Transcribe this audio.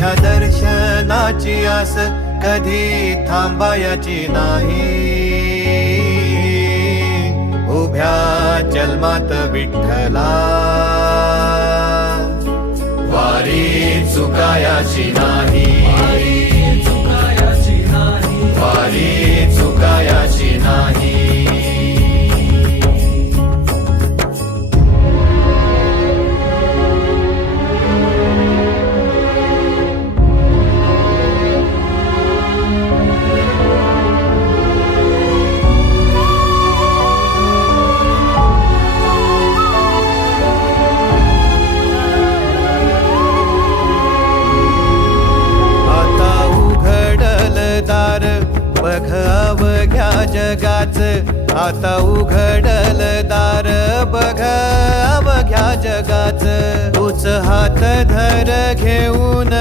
तुझ्या दर्शनाची आस कधी थांबायची नाही. उभ्या जन्मात विठ्ठला वारी चुकायाची नाही. वारी चुकायाची नाही. बघ अवघ्या जगाच, आता उघडल दार बघ अवघ्या जगाच. तूच हात धर घेऊन